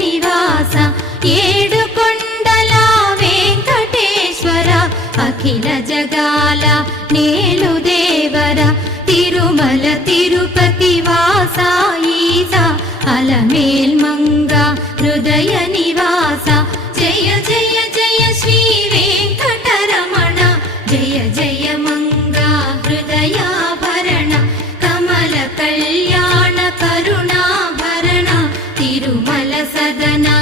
నివాస ఏడుకొండల వెంకటేశ్వర అఖిల జగాల నేలు దేవర తిరుమల తిరుపతి వాస ఈస అలమేల్మంగ హృదయ నివాస జయ జయ జయ శ్రీ వెంకటరమణ జయ జయ మంగ హృదయాభరణ కమల కళ్యాణ కరుణాభరణ తిరుమల సదనా